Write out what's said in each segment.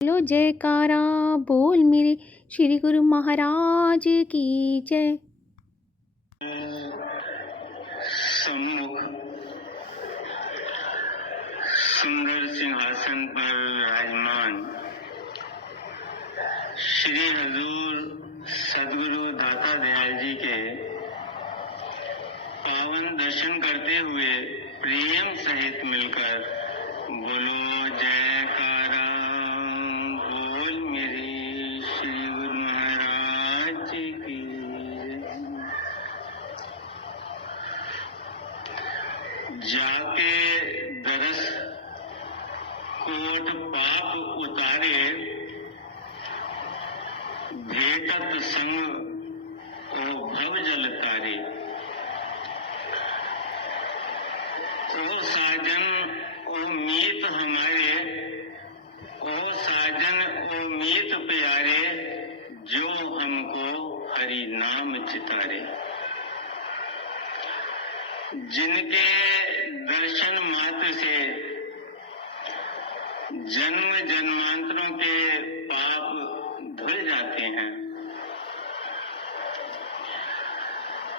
लो जयकारा बोल मेरे श्री गुरु महाराज की जय। सम्मुख सुंदर सिंहासन पर विराजमान श्री हजूर सदगुरु दाता दयाल जी के पावन दर्शन करते हुए प्रेम सहित मिलकर बोलो जयकारा बोल मेरी श्री गुरु महाराज की। जाके दरस कोट पाप उतारे भेटत संग ओ भव जल तारे। ओ साजन ओ मीत हमारे, ओ साजन ओ मीत प्यारे, जो हमको हरि नाम चितारे। जिनके दर्शन मात्र से जन्म जन्मांतरों के पाप धुल जाते हैं,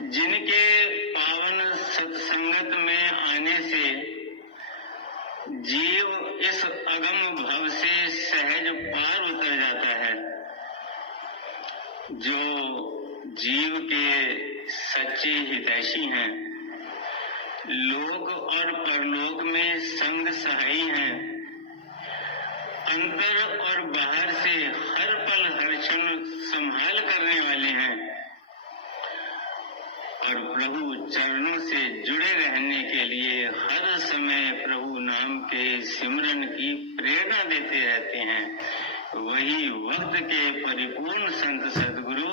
जिनके पावन सत्संगत में आने से जीव इस अगम भव से सहज पार उतर जाता है, जो जीव के सच्चे हितैषी हैं, लोक और परलोक में संग सहाई हैं, अंतर और बाहर से हर पल हर क्षण संभाल करने वाले हैं और प्रभु चरणों से जुड़े रहने के लिए हर समय प्रभु नाम के सिमरन की प्रेरणा देते रहते हैं, वही वक्त के परिपूर्ण संत सदगुरु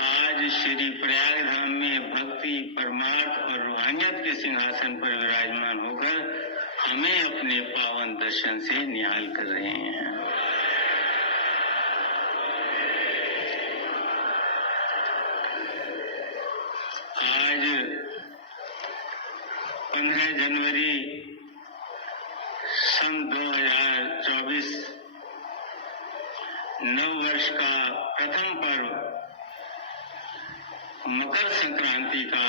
आज श्री प्रयाग धाम में भक्ति परमार्थ और रूहानियत के सिंहासन पर विराजमान होकर हमें अपने पावन दर्शन से निहाल कर रहे हैं। आज 15 जनवरी सन 2024 नव वर्ष का प्रथम पर्व मकर संक्रांति का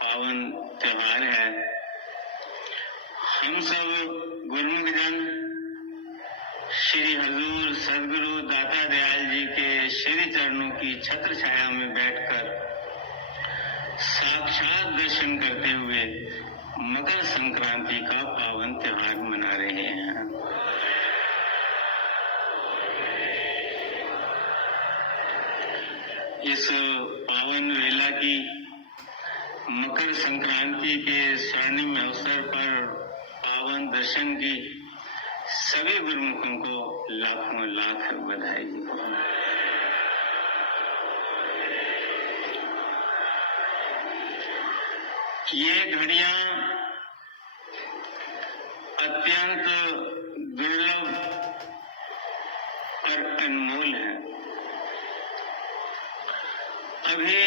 पावन त्योहार है। हम सब गुरुमुख जन श्री हजूर सदगुरु दाता दयाल जी के श्री चरणों की छत्र छाया में बैठकर साक्षात दर्शन करते हुए मकर संक्रांति का पावन त्योहार मना रहे हैं। इस पावन वेला की मकर संक्रांति के स्वर्णिम अवसर पर पावन दर्शन की सभी गुरुमुखों को लाखों लाख बधाई। ये घड़ियां अत्यंत दुर्लभ और अनमोल है। अभी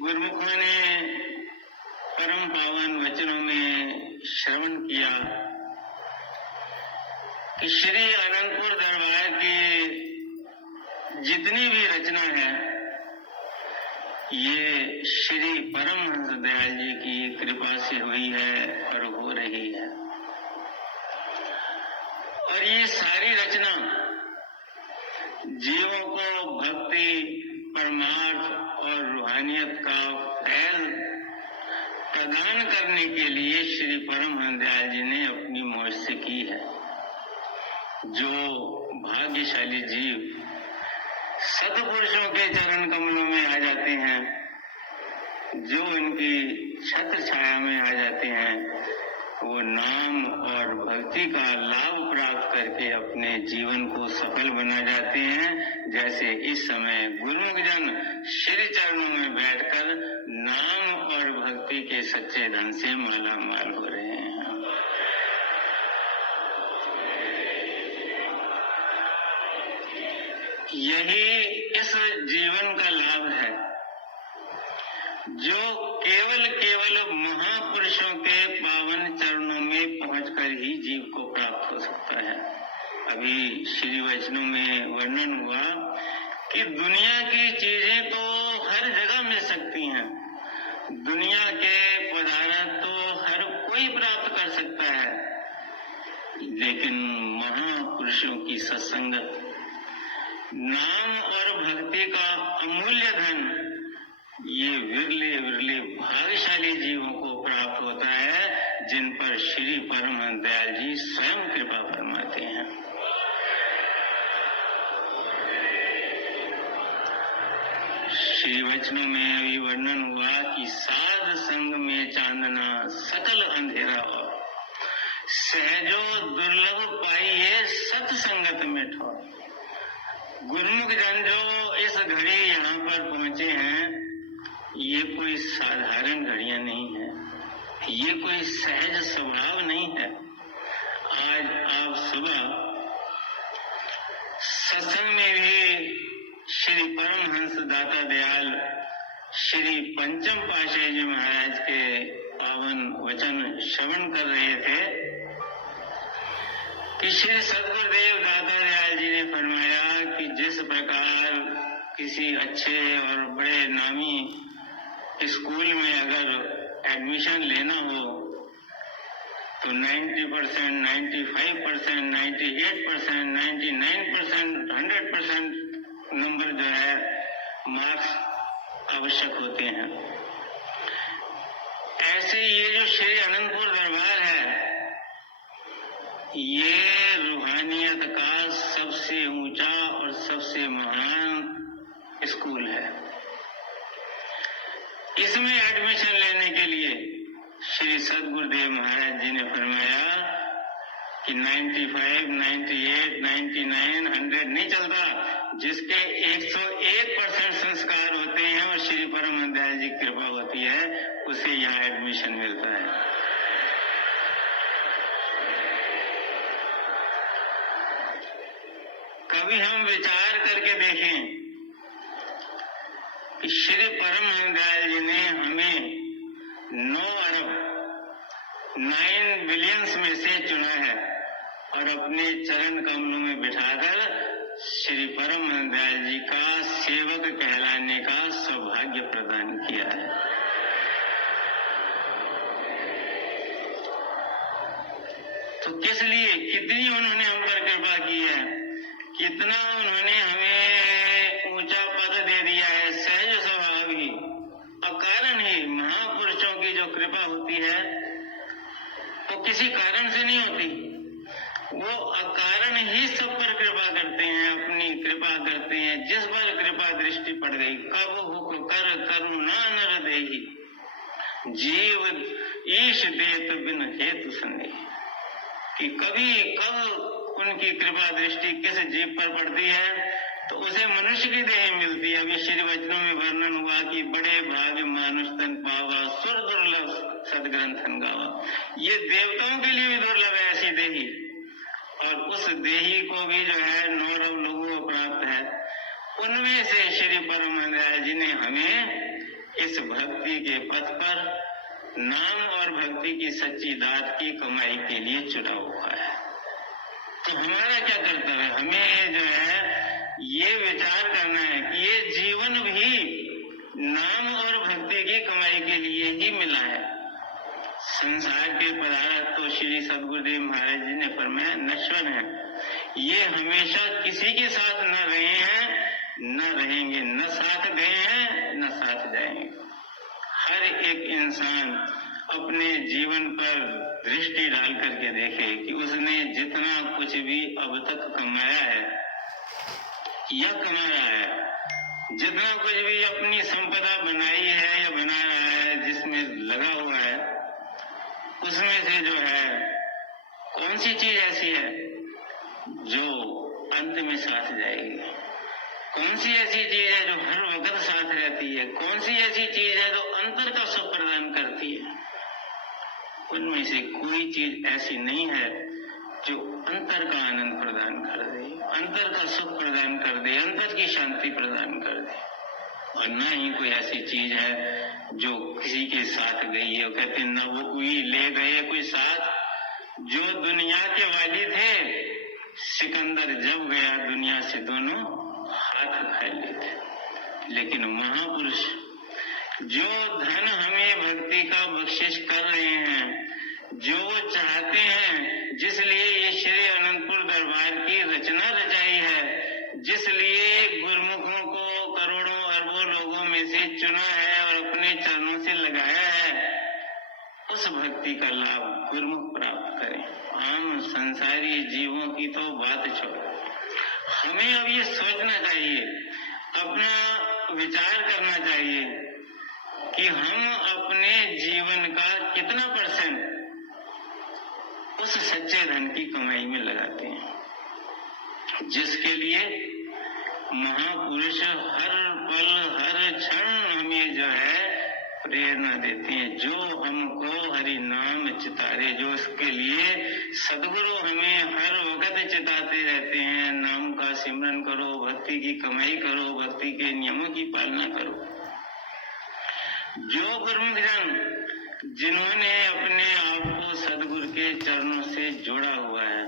गुरुमुखों ने परम पावन वचनों में श्रवण किया कि श्री अनंतपुर दरबार की जितनी भी रचना है ये श्री परमहंस दयाल जी की कृपा से हुई है और हो रही है। और ये सारी रचना जीवों को भक्ति परमार्थ और रूहानियत का फैल प्रदान करने के लिए श्री परमहंस दयाल जी ने अपनी मौज से की है। जो भाग्यशाली जीव सत्पुरुषों के चरण कमलों में आ जाते हैं, जो इनकी छत्र छाया में आ जाते हैं, वो नाम और भक्ति का लाभ प्राप्त करके अपने जीवन को सफल बना जाते हैं। जैसे इस समय गुरुमुख जन श्री चरणों में बैठकर नाम और भक्ति के सच्चे धन से माला माल हो रहे हैं। यही इस जीवन का लाभ है जो केवल महापुरुषों के पावन चरणों में पहुंचकर ही जीव को प्राप्त हो सकता है। अभी श्री वचनों में वर्णन हुआ कि दुनिया की चीजें तो हर जगह मिल सकती हैं, दुनिया के पदार्थ तो हर कोई प्राप्त कर सकता है, लेकिन महापुरुषों की सत्संगत, नाम और भक्ति का अमूल्य धन, ये विरले विरले भाग्यशाली जीवों को प्राप्त होता है, जिन पर श्री परमहंस दयाल जी स्वयं कृपा फरमाते हैं। श्री वचनों में अभी वर्णन हुआ कि साध संग में चांदना सकल अंधेरा हो, सहजो दुर्लभ पाइए सत्संगत में ठोर। गुरुमुख जन जो इस घड़ी यहाँ पर पहुंचे हैं, ये कोई साधारण घड़ियां नहीं है, ये कोई सहज स्वभाव नहीं है। आज आप सुबह सत्संग में भी श्री परमहंस दाता दयाल श्री पंचम पातशाही जी महाराज के पावन वचन श्रवण कर रहे थे कि श्री सद्गुरुदेव दाता दयाल जी ने फरमाया कि जिस प्रकार किसी अच्छे और बड़े नामी स्कूल में अगर एडमिशन लेना हो तो 90%, 95%, 98%, 99%, 100% नंबर जो है मार्क्स आवश्यक होते हैं। ऐसे ये जो श्री अनंतपुर दरबार है, ये रूहानियत का सबसे ऊंचा और सबसे महान स्कूल है। इसमें एडमिशन लेने के लिए श्री सद्गुरुदेव महाराज जी ने फरमाया कि 95, 98, 99, 100 नहीं चलता, जिसके 101% संस्कार होते हैं और श्री परमहंस दयाल जी की कृपा होती है, उसे यहाँ एडमिशन मिलता है। कभी हम विचार करके देखें कि श्री परमहंस दयाल जी ने हमें 9 अरब 9 बिलियंस में से चुना है और अपने चरण कमलों में बिठाकर श्री परमहंस दयाल जी का सेवक कहलाने का सौभाग्य प्रदान किया है। तो किस लिए, कितनी उन्होंने हम पर कृपा की है, कितना उन्होंने हमें ऊंचा पद दे दिया है। सहज स्वभाव ही, अकारण ही महापुरुषों की जो कृपा होती है वो किसी कारण से नहीं होती, वो अकारण ही सब पर कृपा करते हैं, अपनी कृपा करते हैं। जिस पर कृपा दृष्टि पड़ गई, कब हुक कर करुणा नर देहि, जीव ईश देत बिन हेतु संदेह। कि कभी कब उनकी कृपा दृष्टि किस जीव पर पड़ती है तो उसे मनुष्य की देह मिलती है। अभी श्री वचनों में वर्णन हुआ कि बड़े भाग्य मानुष तन पावा, सुर दुर्लभ सदग्रंथन गावा। ये देवताओं के लिए भी दुर्लभ है ऐसी देही, और उस देही को भी जो है 9 अरब लोगों को प्राप्त है। उनमें से श्री परमहंस दयाल जी ने हमें इस भक्ति के पथ पर नाम और भक्ति की सच्ची दात की कमाई के लिए चुना हुआ है। तो हमारा क्या कर्तव्य है, हमें जो है ये विचार करना है कि ये जीवन भी नाम और भक्ति की कमाई के लिए ही मिला है। संसार के पदार्थ तो श्री सद्गुरुदेव महाराज जी ने फरमाया नश्वर है, ये हमेशा किसी के साथ न रहे हैं न रहेंगे, न साथ गए हैं न साथ जाएंगे। हर एक इंसान अपने जीवन पर दृष्टि डाल करके देखे कि उसने जितना कुछ भी अब तक कमाया है या कमा रहा है, जितना कुछ भी अपनी संपदा बनाई है या बना रहा है, जिसमें लगा हुआ है, उसमें से जो है कौन सी चीज ऐसी है जो अंत में साथ जाएगी, कौन सी ऐसी चीज है जो हर वक्त साथ रहती है, कौन सी ऐसी चीज है जो अंतर का सुख प्रदान करती है। उनमें से कोई चीज ऐसी नहीं है जो अंतर का आनंद प्रदान कर दे, अंतर का सुख प्रदान कर दे, अंतर की शांति प्रदान कर दे। और न ही कोई ऐसी चीज है जो किसी के साथ गई है। कहते न वो कोई ले गए कोई साथ, जो दुनिया के वाली थे सिकंदर जब गया दुनिया से दोनों हाथ फैले थे। लेकिन महापुरुष जो धन हमें भक्ति का बख्शिश कर रहे हैं, जो वो चाहते हैं, जिसलिए ये श्री अनंतपुर दरबार की रचना रचाई है, जिसलिए गुरुमुखों को करोड़ों अरबों लोगों में से चुना है और अपने चरणों से लगाया है, उस भक्ति का लाभ गुरुमुख प्राप्त करें। आम संसारी जीवों की तो बात छोड़ो, हमें अब ये सोचना चाहिए, अपना विचार करना चाहिए कि हम अपने जीवन का कितना % उस सच्चे धन की कमाई में लगाते हैं, जिसके लिए महापुरुष हर पल हर क्षण हमें जो है प्रेरणा देते हैं, जो हमको हरि नाम चितारे, जो उसके लिए सदगुरु हमें हर वक्त चिताते रहते हैं, नाम का सिमरन करो, भक्ति की कमाई करो, भक्ति के नियमों की पालना करो। जो गुरुमुख जन जिन्होंने अपने आप को सदगुरु के चरणों से जोड़ा हुआ है,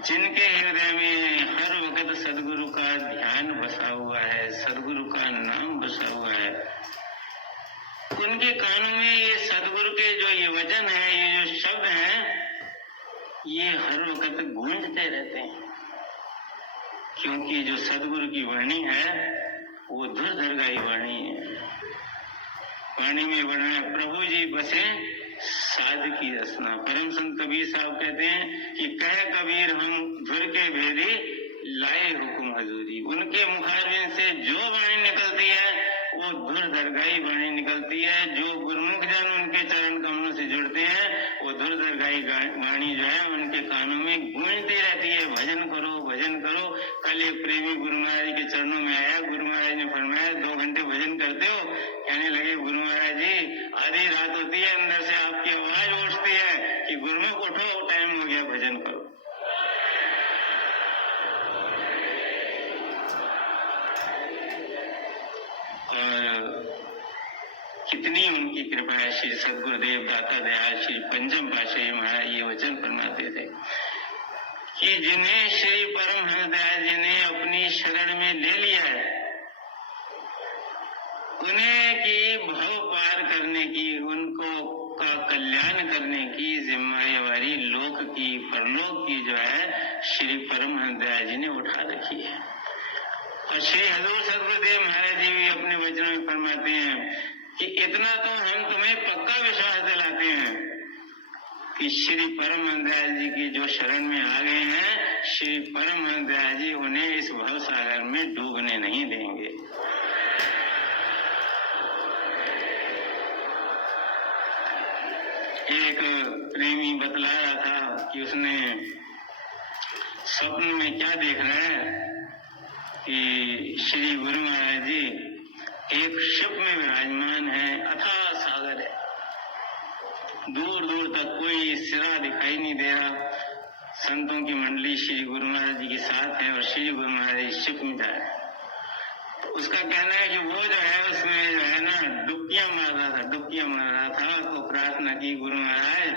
जिनके हृदय में हर वक्त सदगुरु का ध्यान बसा हुआ है, सदगुरु का नाम बसा हुआ है, उनके कानों में ये सदगुरु के जो ये वचन है, ये जो शब्द हैं, ये हर वक्त गूंजते रहते हैं। क्योंकि जो सदगुरु की वाणी है वो धुरधरगाई वाणी है। वाणी में वर्णन है, प्रभु जी बसे साध की रसना। परम संत कबीर साहब कहते हैं कि कह कबीर हम धुर के भेदी लाए हुकुम हजूरी। उनके मुखारबिंद से जो वाणी निकलती है वो धुर दरगाही वाणी निकलती है। जो गुरुमुख जन उनके चरण कमलों से जुड़ते हैं वो धुर दरगाही वाणी जो है उनके कानों में गूंजती रहती है, भजन करो भजन करो। कल एक प्रेमी गुरु महाराज के चरणों में आया, गुरु महाराज ने फरमाया 2 घंटे भजन करते हो? कहने लगे गुरु महाराज जी आधी रात होती है, अंदर से आपकी आवाज उठती है कि गुरुमुख उठो, टाइम हो गया, भजन करो। और कितनी उनकी कृपा है। श्री सदगुरुदेव दाता दयाल श्री पंचम पातशाही महाराज ये वचन फरमाते थे कि जिन्हें श्री परमहंस दयाल जी ने अपनी शरण में ले लिया है, उन्हें की भव पार करने की, उनको का कल्याण करने की जिम्मेवारी लोक की परलोक की जो है श्री परमहंस दयाल जी ने उठा रखी है। और श्री हजूर सदगुरुदेव महाराज जी भी अपने वचनों में फरमाते हैं कि इतना तो हम तुम्हें पक्का विश्वास दिलाते हैं कि श्री परमहंस दयाल जी की जो शरण में आ गए हैं, श्री परमहंस दयाल जी उन्हें इस भव सागर में डूबने नहीं देंगे। एक प्रेमी बतला रहा था कि उसने स्वप्न में क्या देख रहा है कि श्री गुरु महाराज जी एक शिप में विराजमान है, अथाह सागर है, दूर दूर तक कोई सिरा दिखाई नहीं दे रहा। संतों की मंडली श्री गुरु महाराज जी के साथ है और श्री गुरु महाराज जी शिप में जा रहे हैं। तो उसका कहना है कि वो जो है उसमें जो है ना डुबकियां मार रहा था। तो प्रार्थना की गुरु महाराज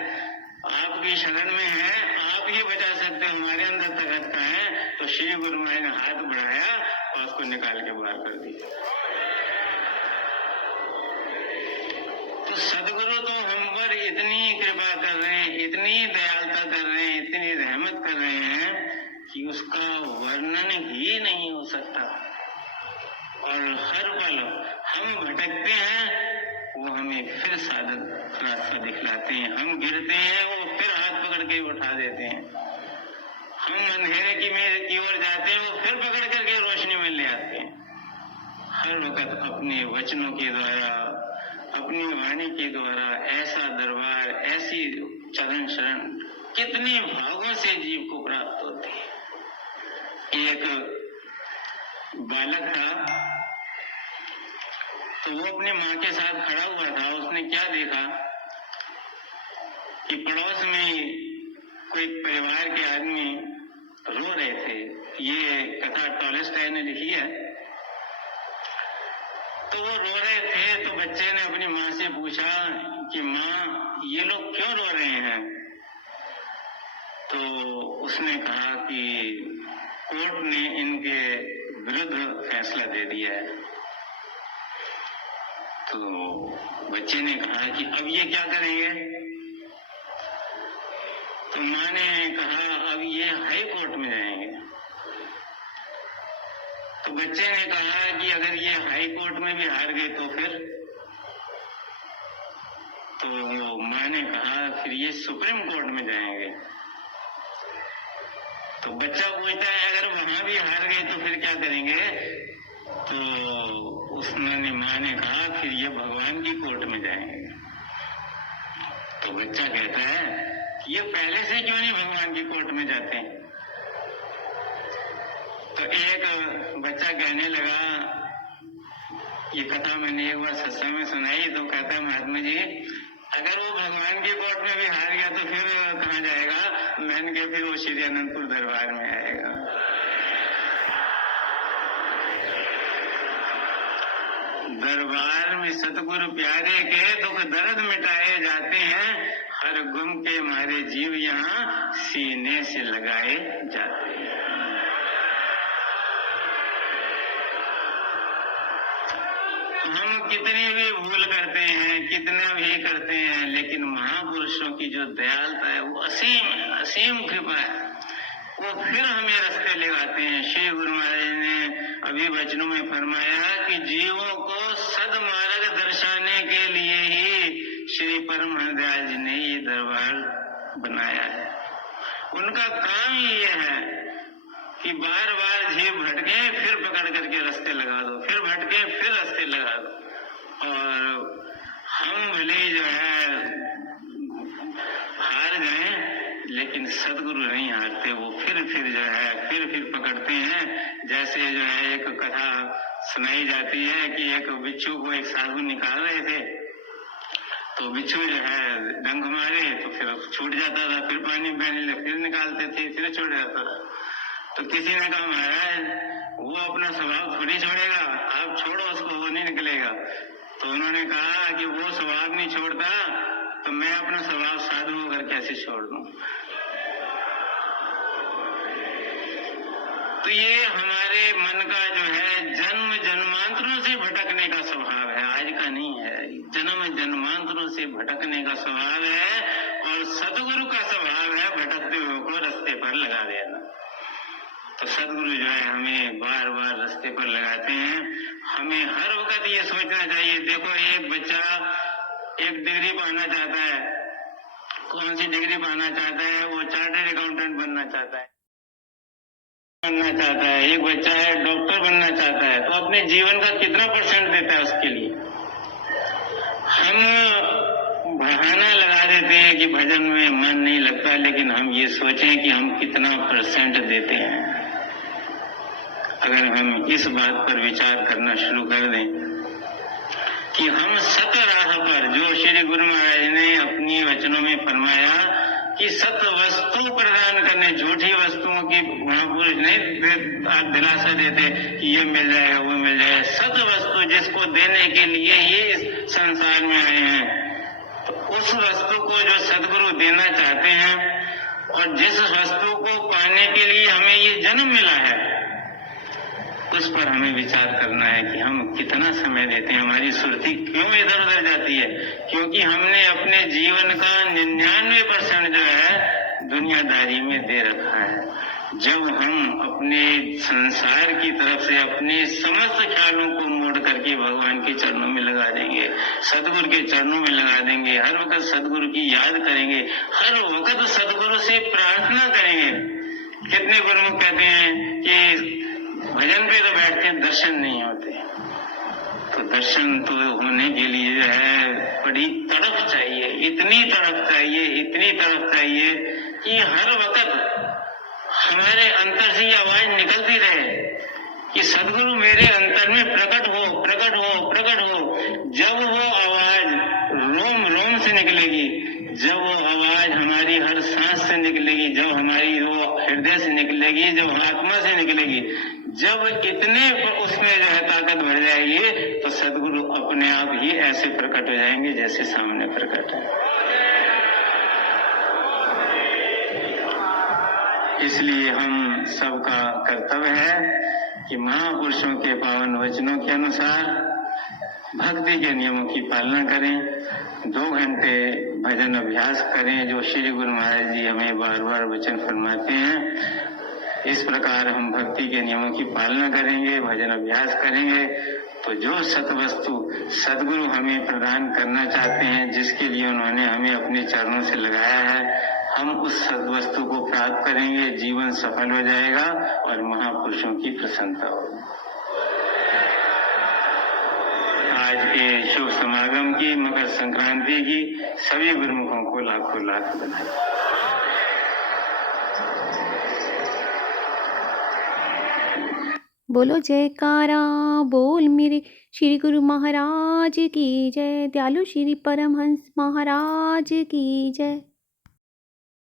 आपकी शरण में है, आप ही बचा सकते हैं, हमारे अंदर ताकत का है। तो श्री गुरु महाराज ने हाथ बढ़ाया और उसको निकाल के बाहर कर दिया। तो सदगुरु तो हम पर इतनी कृपा कर रहे हैं, इतनी दयालुता कर रहे हैं, इतनी रहमत कर रहे हैं कि उसका वर्णन ही नहीं हो सकता। और हर पल हम भटकते हैं, वो हमें फिर साधन रास्ता दिखलाते हैं। हम गिरते हैं, वो फिर हाथ पकड़ के उठा देते हैं। हम अंधेरे की ओर जाते हैं, वो फिर पकड़ करके रोशनी में ले आते हैं। हर वक्त अपने वचनों के द्वारा, अपनी वाणी के द्वारा ऐसा दरबार, ऐसी चरण शरण कितने भागों से जीव को प्राप्त होती है। एक बालक था तो वो अपनी माँ के साथ खड़ा हुआ था। उसने क्या देखा कि पड़ोस में कोई परिवार के आदमी रो रहे थे। ये कथा टॉलस्टॉय ने लिखी है। तो वो रो रहे थे तो बच्चे ने अपनी माँ से पूछा कि माँ ये लोग क्यों रो रहे हैं? तो उसने कहा कि कोर्ट ने इनके विरुद्ध फैसला दे दिया है। तो बच्चे ने कहा कि अब ये क्या करेंगे? तो माँ ने कहा अब ये हाई कोर्ट में जाएंगे। तो बच्चे ने कहा कि अगर ये हाई कोर्ट में भी हार गए तो फिर? तो माँ ने कहा फिर ये सुप्रीम कोर्ट में जाएंगे। तो बच्चा पूछता है अगर वहां भी हार गए तो फिर क्या करेंगे? तो उसने माँ ने कहा फिर ये भगवान की कोर्ट में जाएंगे। तो बच्चा कहता है कि ये पहले से क्यों नहीं भगवान की कोर्ट में जाते हैं? तो एक बच्चा कहने लगा, ये कथा मैंने एक बार सत्संग में सुनाई, तो कहता है महात्मा जी अगर वो भगवान की कोर्ट में भी हार गया तो फिर कहाँ जाएगा? मैंने कहा फिर वो श्री अनंतपुर दरबार में आएगा। दरबार में सतगुरु प्यारे के दुख दर्द मिटाए जाते हैं, हर गुम के मारे जीव यहाँ सीने से लगाए जाते हैं। हम कितनी भी भूल करते हैं, कितना भी करते हैं, लेकिन महापुरुषों की जो दयालुता है वो असीम है, असीम कृपा है। वो फिर हमें रास्ते लगाते हैं। श्री गुरु महाराज ने अभी वचनों में फरमाया कि जीवों को सदमार्ग दर्शाने के लिए ही श्री परमहंस दयाल जी ने ये दरबार बनाया है। उनका काम ही ये है कि बार बार जीव भटके फिर पकड़ करके रास्ते लगा दो, फिर भटके फिर रास्ते लगा दो। और हम भले जो है हार गए, लेकिन सदगुरु नहीं हारते, वो फिर जो है फिर पकड़ते हैं। जैसे जो है एक कथा सुनाई जाती है कि एक बिच्छू को एक साधु निकाल रहे थे, तो बिच्छू जो है डंक मारे तो फिर छूट जाता था, फिर पानी पीने लगे, फिर निकालते थे, फिर छूट जाता था। तो किसी ने कहा महाराज वो अपना स्वभाव थोड़ी छोड़ेगा, आप छोड़ो उसको, वो नहीं निकलेगा। तो उन्होंने कहा कि वो स्वभाव नहीं छोड़ता तो मैं अपना स्वभाव साधु होकर कैसे छोड़ दूं? तो ये हमारे मन का जो है जन्म जन्मांतरों से भटकने का स्वभाव है, आज का नहीं है। जन्म जन्मांतरों से भटकने का स्वभाव है, और सदगुरु का स्वभाव है भटकते हुए को रास्ते पर लगा देना। तो सदगुरु जो है हमें बार बार रास्ते पर लगाते हैं। हमें हर वक्त ये सोचना चाहिए। देखो एक बच्चा एक डिग्री पाना चाहता है, कौन सी डिग्री पाना चाहता है? वो चार्टर्ड अकाउंटेंट बनना चाहता है, एक बच्चा है डॉक्टर बनना चाहता है, तो अपने जीवन का कितना % देता है उसके लिए? हम बहाना लगा देते हैं कि भजन में मन नहीं लगता, लेकिन हम ये सोचें कि हम कितना % देते हैं। अगर हम इस बात पर विचार करना शुरू कर दें कि हम सत राह पर, जो श्री गुरु महाराज ने अपनी वचनों में फरमाया कि सत वस्तु प्रदान करने, झूठी वस्तुओं की महापुरुष नहीं आप दिलासा देते कि ये मिल जाएगा वो मिल जाएगा। सत वस्तु जिसको देने के लिए ही इस संसार में आए हैं, तो उस वस्तु को जो सदगुरु देना चाहते हैं, और जिस वस्तु को पाने के लिए हमें ये जन्म मिला है, उस पर हमें विचार करना है कि हम कितना समय देते हैं। हमारी सुर्ती क्यों इधर उधर जाती है? क्योंकि हमने अपने जीवन का 99% जो है दुनियादारी में दे रखा है। जब हम अपने संसार की तरफ से अपने समस्त ख्यालों को मोड़ करके भगवान के चरणों में लगा देंगे, सदगुरु के चरणों में लगा देंगे, हर वक्त सदगुरु की याद करेंगे, हर वक्त सदगुरु से प्रार्थना करेंगे। कितने गुरुमुख कहते हैं कि भजन पे तो बैठते हैं, दर्शन नहीं होते। तो दर्शन तो होने के लिए जो है बड़ी तड़प चाहिए, इतनी तड़प चाहिए, इतनी तड़प चाहिए कि हर वक्त हमारे अंतर से ये आवाज निकलती रहे कि सदगुरु मेरे अंतर में प्रकट हो, प्रकट हो, प्रकट हो। जब वो आवाज रोम रोम से निकलेगी, जब वो आवाज हमारी हर सांस से निकलेगी, जब हमारी वो हृदय से निकलेगी, जब आत्मा से निकलेगी, जब इतने उसमें जो है ताकत बढ़ जाएगी, तो सदगुरु अपने आप ही ऐसे प्रकट हो जाएंगे जैसे सामने प्रकट है। इसलिए हम सबका कर्तव्य है कि महापुरुषों के पावन वचनों के अनुसार भक्ति के नियमों की पालना करें, 2 घंटे भजन अभ्यास करें, जो श्री गुरु महाराज जी हमें बार बार वचन फरमाते हैं। इस प्रकार हम भक्ति के नियमों की पालना करेंगे, भजन अभ्यास करेंगे, तो जो सतवस्तु सदगुरु हमें प्रदान करना चाहते हैं, जिसके लिए उन्होंने हमें अपने चरणों से लगाया है, हम उस सदवस्तु को प्राप्त करेंगे, जीवन सफल हो जाएगा और महापुरुषों की प्रसन्नता होगी। आज के शुभ समागम की, मकर संक्रांति की सभी गुरुमुखों को लाखों लाख बधाई। बोलो जयकारा बोल मेरे श्री गुरु महाराज की जय। दयालु श्री परमहंस महाराज की जय।